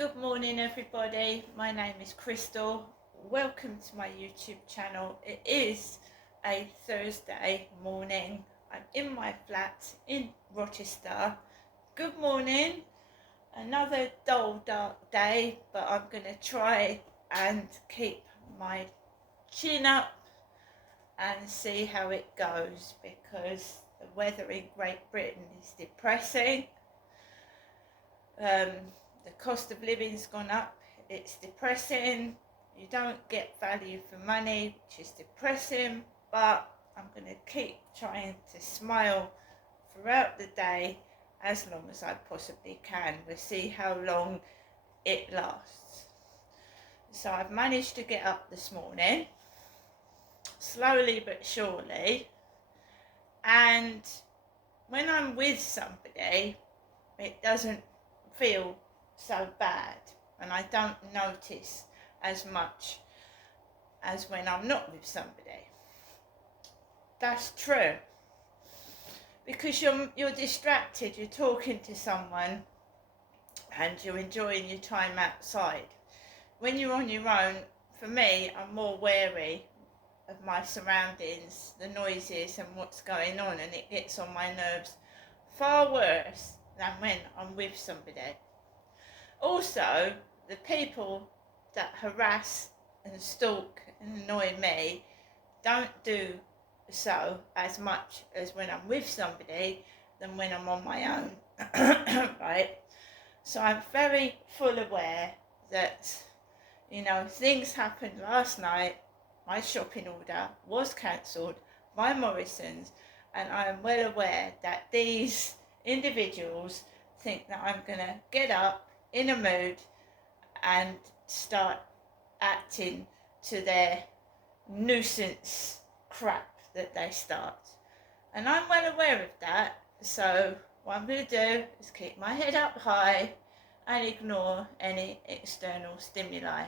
Good morning everybody, my name is Crystal. Welcome to my YouTube channel. It is a Thursday morning. I'm in my flat in Rochester. Good morning. Another dull dark day, but I'm going to try and keep my chin up and see how it goes, because the weather in Great Britain is depressing. The cost of living's gone up. It's depressing. You don't get value for money, which is depressing, but I'm going to keep trying to smile throughout the day as long as I possibly can. We'll see how long it lasts. So I've managed to get up this morning, slowly but surely, and when I'm with somebody, it doesn't feel so bad, and I don't notice as much as when I'm not with somebody. That's true, because you're distracted, you're talking to someone and you're enjoying your time outside. When you're on your own, for me, I'm more wary of my surroundings, the noises and what's going on, and it gets on my nerves far worse than when I'm with somebody. Also, the people that harass and stalk and annoy me don't do so as much as when I'm with somebody than when I'm on my own. Right? So I'm very full aware that, things happened last night. My shopping order was cancelled by Morrison's, and I am well aware that these individuals think that I'm going to get up in a mood and start acting to their nuisance crap that they start. And I'm well aware of that, so what I'm going to do is keep my head up high and ignore any external stimuli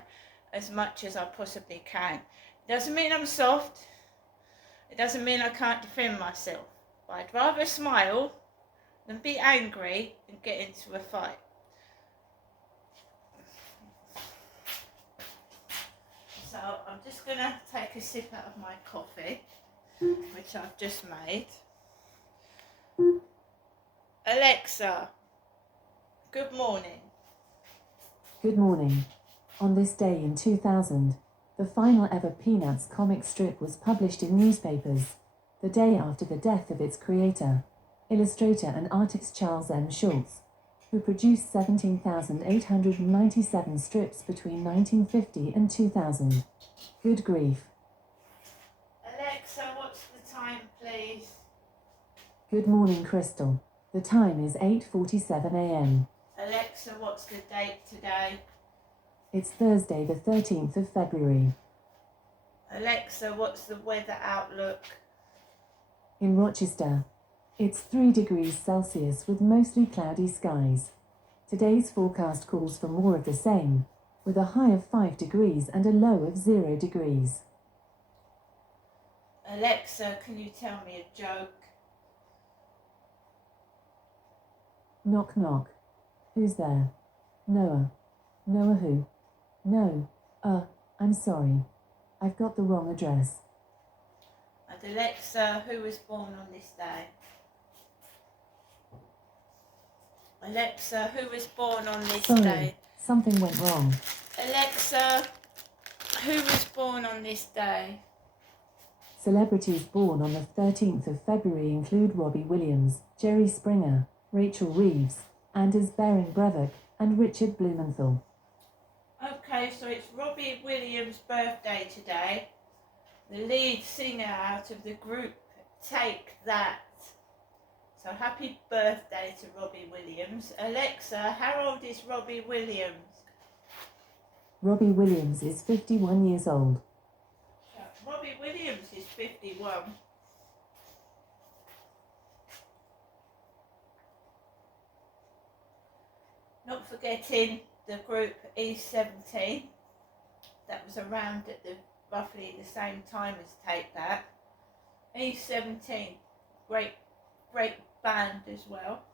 as much as I possibly can. It doesn't mean I'm soft, it doesn't mean I can't defend myself, but I'd rather smile than be angry and get into a fight. So I'm just going to take a sip out of my coffee, which I've just made. Alexa, good morning. Good morning. On this day in 2000, the final ever Peanuts comic strip was published in newspapers, the day after the death of its creator, illustrator and artist Charles M. Schulz, who produced 17,897 strips between 1950 and 2000. Good grief. Alexa, what's the time, please? Good morning, Crystal. The time is 8:47 a.m. Alexa, what's the date today? It's Thursday the 13th of February. Alexa, what's the weather outlook? In Rochester, it's 3 degrees Celsius with mostly cloudy skies. Today's forecast calls for more of the same, with a high of 5 degrees and a low of 0 degrees. Alexa, can you tell me a joke? Knock knock. Who's there? Noah. Noah who? No. I'm sorry. I've got the wrong address. And Alexa, who was born on this day? Alexa, who was born on this Sorry, day? something went wrong. Alexa, who was born on this day? Celebrities born on the 13th of February include Robbie Williams, Jerry Springer, Rachel Reeves, Anders Behring Breivik, and Richard Blumenthal. Okay, so it's Robbie Williams' birthday today. The lead singer out of the group Take That. So happy birthday to Robbie Williams. Alexa, how old is Robbie Williams? Robbie Williams is 51 years old. Robbie Williams is 51. Not forgetting the group E17 that was around at roughly the same time as Take That. E17, great band as well.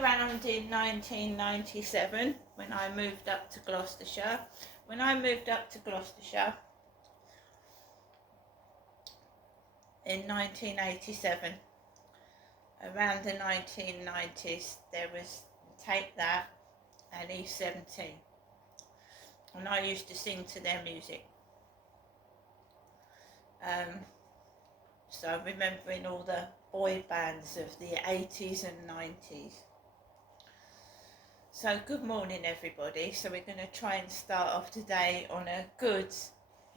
around in 1997 when I moved up to Gloucestershire. When I moved up to Gloucestershire in 1987, around the 1990s, there was Take That and E17, and I used to sing to their music. So remembering all the boy bands of the 80s and 90s. So good morning everybody. So we're going to try and start off today on a good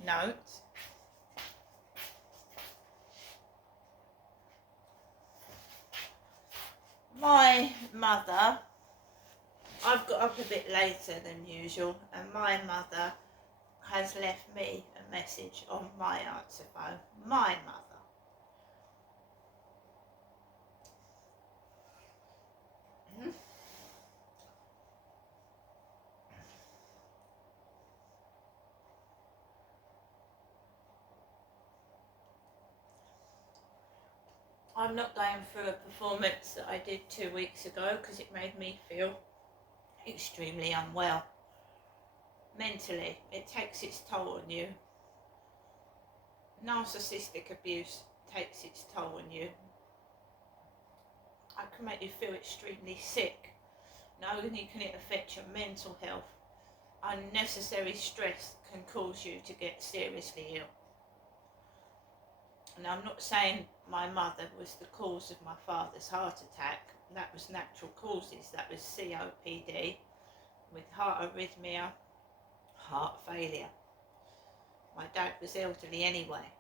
note. My mother, I've got up a bit later than usual, and my mother has left me a message on my answer phone. My mother. I'm not going through a performance that I did 2 weeks ago because it made me feel extremely unwell. Mentally, it takes its toll on you. Narcissistic abuse takes its toll on you. It can make you feel extremely sick. Not only can it affect your mental health, unnecessary stress can cause you to get seriously ill. And I'm not saying my mother was the cause of my father's heart attack. That was natural causes. That was COPD with heart arrhythmia, heart failure. My dad was elderly anyway.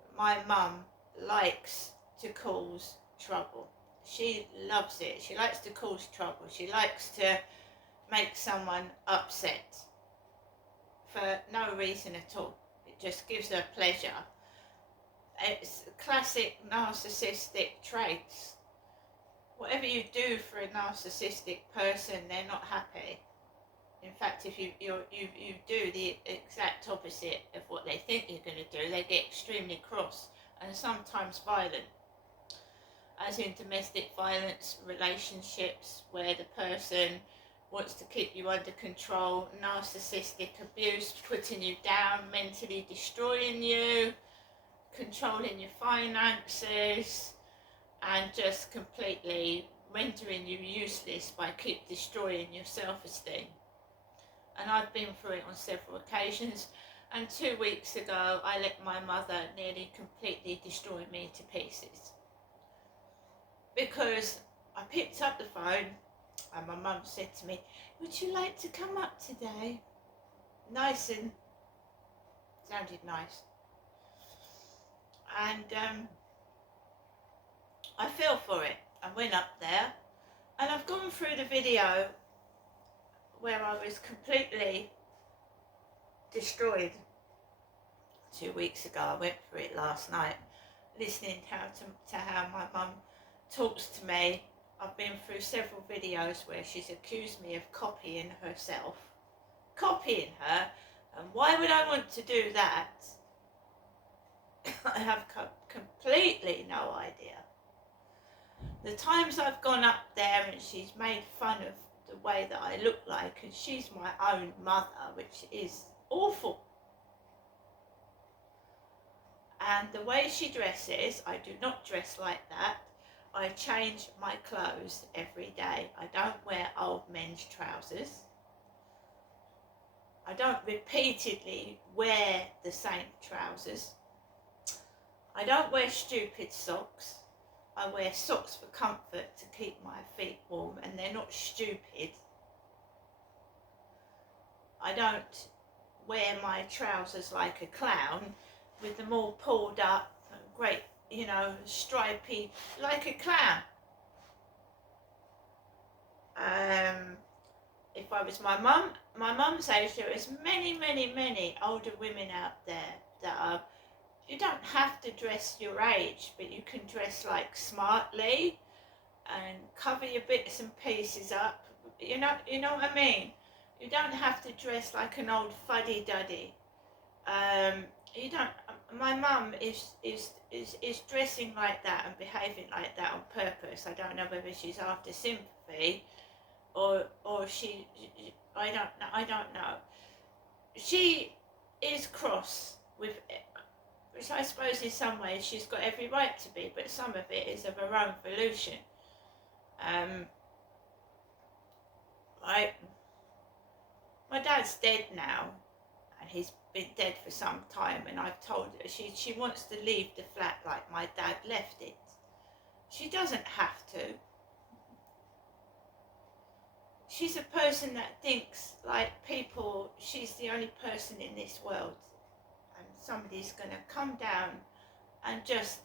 But my mum likes to cause trouble. She loves it. She likes to cause trouble. She likes to make someone upset for no reason at all. It just gives her pleasure. It's classic narcissistic traits. Whatever you do for a narcissistic person, they're not happy. In fact, if you do the exact opposite of what they think you're going to do, they get extremely cross and sometimes violent. As in domestic violence relationships where the person wants to keep you under control, narcissistic abuse, putting you down, mentally destroying you, controlling your finances, and just completely rendering you useless by keep destroying your self-esteem. And I've been through it on several occasions, and 2 weeks ago I let my mother nearly completely destroy me to pieces because I picked up the phone and my mum said to me, "Would you like to come up today?" Nice, and sounded nice. And I fell for it. I went up there, and I've gone through the video where I was completely destroyed 2 weeks ago. I went through it last night, listening to how my mum talks to me. I've been through several videos where she's accused me of copying herself. Copying her? And why would I want to do that? I have completely no idea. The times I've gone up there and she's made fun of the way that I look like, and she's my own mother, which is awful. And the way she dresses, I do not dress like that. I change my clothes every day. I don't wear old men's trousers. I don't repeatedly wear the same trousers. I don't wear stupid socks. I wear socks for comfort to keep my feet warm, and they're not stupid. I don't wear my trousers like a clown with them all pulled up, great, stripy, like a clown. If I was my mum's age, there is many older women out there that are, you don't have to dress your age, but you can dress like smartly and cover your bits and pieces up. You know what I mean? You don't have to dress like an old fuddy-duddy. You don't, my mum is dressing like that and behaving like that on purpose. I don't know whether she's after sympathy or she I don't know. She is cross with, which I suppose in some ways she's got every right to be, but some of it is of her own volition. I My dad's dead now, and he's been dead for some time, and I've told her she wants to leave the flat like my dad left it. She doesn't have to. She's a person that thinks like people, she's the only person in this world, and somebody's going to come down and just,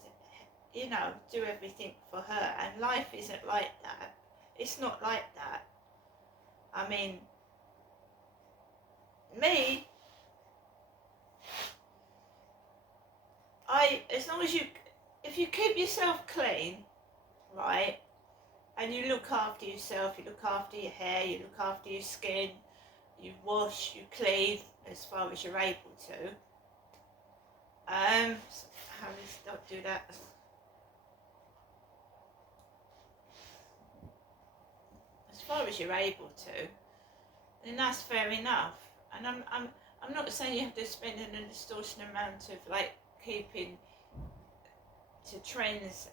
do everything for her, and life isn't like that. It's not like that. I mean, me, as long as if you keep yourself clean, right, and you look after yourself, you look after your hair, you look after your skin, you wash, you clean as far as you're able to. How does not do that? As far as you're able to, then that's fair enough. And I'm not saying you have to spend an extortionate amount of like keeping to trends.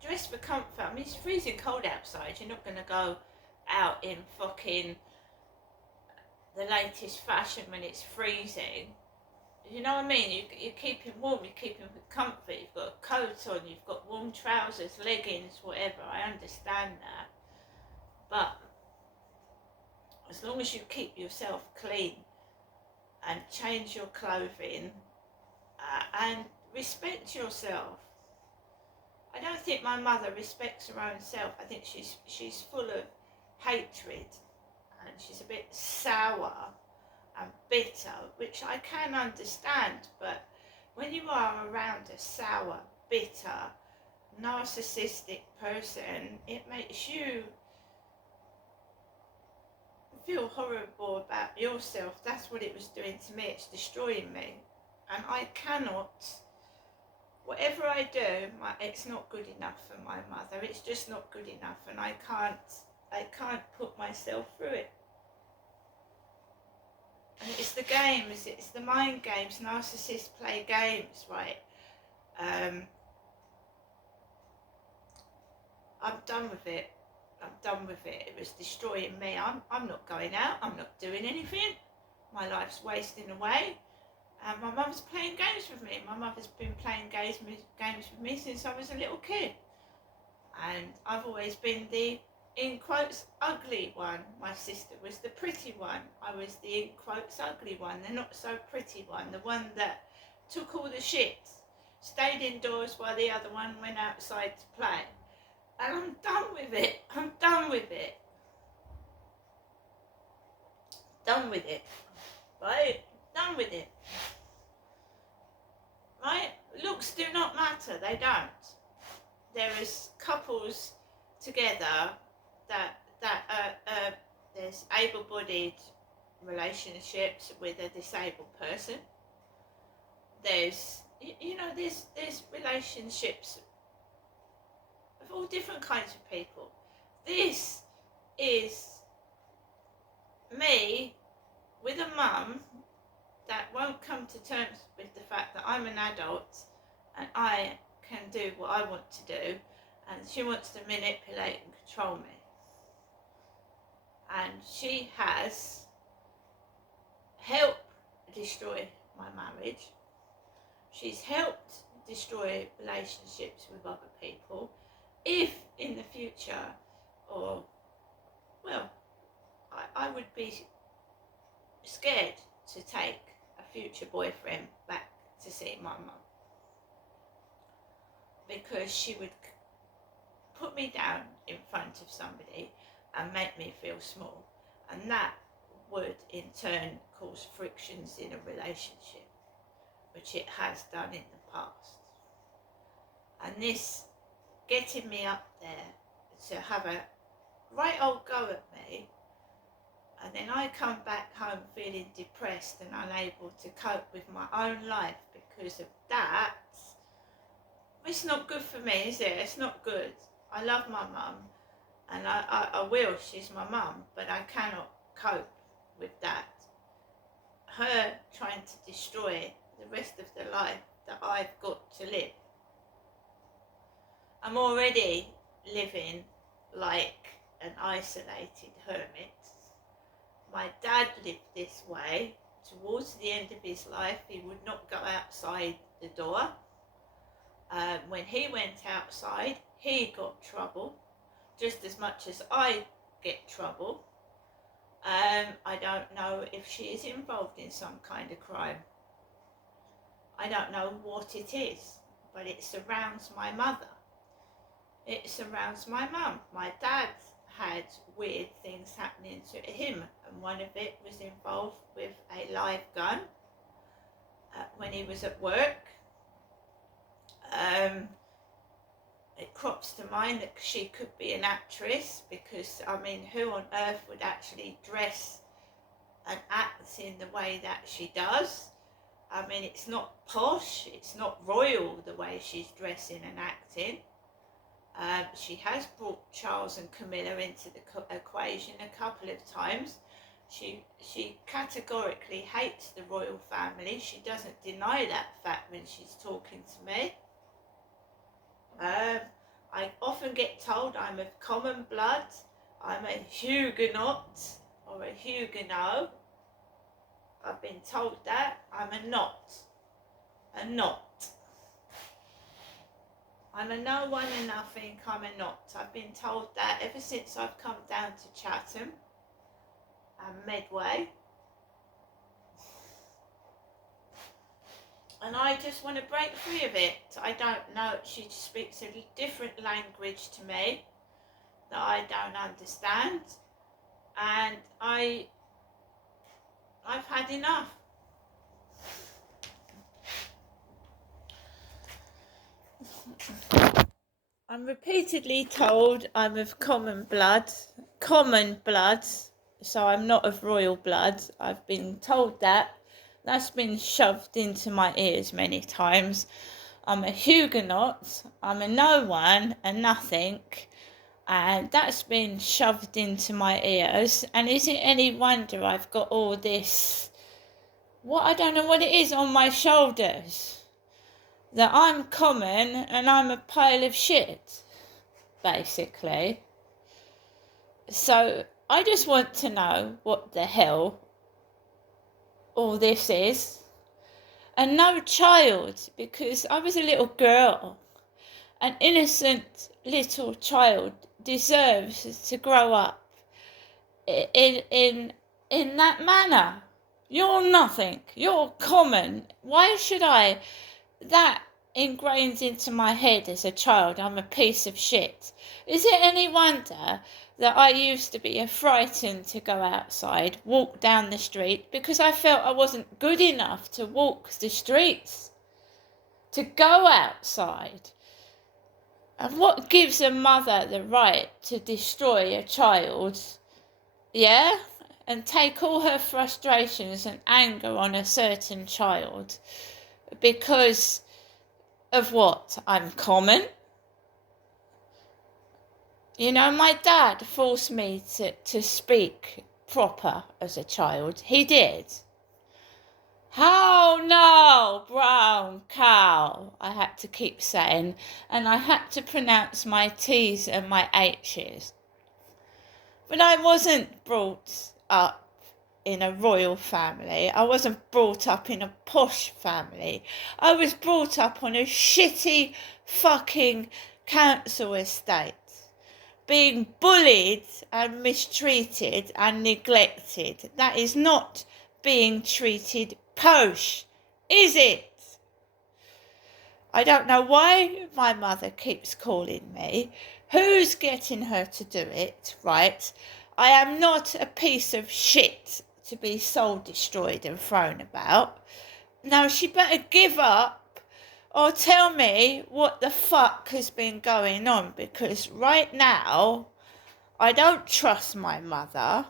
Dress for comfort. I mean, it's freezing cold outside. You're not going to go out in fucking the latest fashion when it's freezing. You know what I mean? You're keeping warm, you're keeping with comfort. You've got a coat on, you've got warm trousers, leggings, whatever. I understand that. But as long as you keep yourself clean and change your clothing and respect yourself. I don't think my mother respects her own self. I think she's full of hatred, and she's a bit sour and bitter, which I can understand, but when you are around a sour, bitter, narcissistic person, it makes you feel horrible about yourself. That's what it was doing to me. It's destroying me, and I cannot, whatever I do, it's not good enough for my mother. It's just not good enough, and I can't put myself through it. And it's the games, it's the mind games. Narcissists play games, right? I'm done with it. I'm done with it. It was destroying me. I'm not going out. I'm not doing anything. My life's wasting away. And my mum's playing games with me. My mother's been playing games with me since I was a little kid. And I've always been the, in quotes, ugly one. My sister was the pretty one. I was the, in quotes, ugly one, the not so pretty one, the one that took all the shit, stayed indoors while the other one went outside to play. And I'm done with it. I'm done with it. Done with it. Right? Done with it. Right? Looks do not matter. They don't. There is couples together that there's able-bodied relationships with a disabled person. There's there's relationships of all different kinds of people. This is me with a mum that won't come to terms with the fact that I'm an adult and I can do what I want to do, and she wants to manipulate and control me. And she has helped destroy my marriage. She's helped destroy relationships with other people. If in the future, or, well, I would be scared to take a future boyfriend back to see my mum, because she would put me down in front of somebody and make me feel small, and that would in turn cause frictions in a relationship, which it has done in the past. And this getting me up there to have a right old go at me, And then I come back home feeling depressed and unable to cope with my own life because of that. It's not good for me, is it? It's not good. I love my mum, and I will, she's my mum, but I cannot cope with that. Her trying to destroy the rest of the life that I've got to live. I'm already living like an isolated hermit. My dad lived this way. Towards the end of his life, he would not go outside the door. When he went outside, he got trouble, just as much as I get trouble. I don't know if she is involved in some kind of crime. I don't know what it is, but it surrounds my mother. It surrounds my mum. My dad had weird things happening to him, and one of it was involved with a live gun when he was at work. It crops to mind that she could be an actress, because I mean, who on earth would actually dress and act in the way that she does? I mean, it's not posh, it's not royal the way she's dressing and acting. She has brought Charles and Camilla into the equation a couple of times. She categorically hates the royal family. She doesn't deny that fact when she's talking to me. I often get told I'm of common blood. I'm a Huguenot or a Huguenot. I've been told that. I'm a not. A not. I'm a no one and nothing, I'm a not. I've been told that ever since I've come down to Chatham and Medway. And I just want to break free of it. I don't know, she speaks a different language to me that I don't understand. And I've had enough. I'm repeatedly told I'm of common blood, so I'm not of royal blood. I've been told that. That's been shoved into my ears many times. I'm a Huguenot, I'm a no one and nothing, and that's been shoved into my ears. And is it any wonder I've got all this, I don't know what it is on my shoulders? That I'm common and I'm a pile of shit, basically. So I just want to know what the hell all this is. And no child, because I was a little girl. An innocent little child deserves to grow up in that manner. You're nothing. You're common. Why should that ingrained into my head as a child, I'm a piece of shit. Is it any wonder that I used to be frightened to go outside, walk down the street, because I felt I wasn't good enough to walk the streets, to go outside? And what gives a mother the right to destroy a child, and take all her frustrations and anger on a certain child? Because of what? I'm common? You know, my dad forced me to speak proper as a child. He did. How no, brown cow, I had to keep saying, and I had to pronounce my T's and my H's. But I wasn't brought up in a royal family. I wasn't brought up in a posh family. I was brought up on a shitty fucking council estate, being bullied and mistreated and neglected. That is not being treated posh, is it? I don't know why my mother keeps calling me. Who's getting her to do it, right? I am not a piece of shit to be soul destroyed and thrown about. Now she better give up or tell me what the fuck has been going on, because right now I don't trust my mother.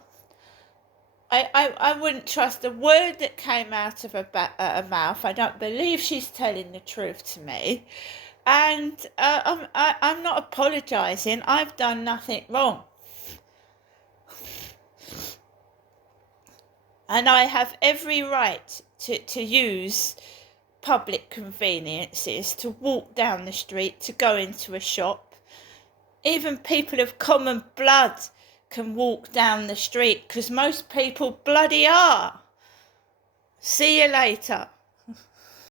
I wouldn't trust a word that came out of her mouth. I don't believe she's telling the truth to me. And I'm not apologising. I've done nothing wrong. And I have every right to use public conveniences, to walk down the street, to go into a shop. Even people of common blood can walk down the street because most people bloody are. See you later.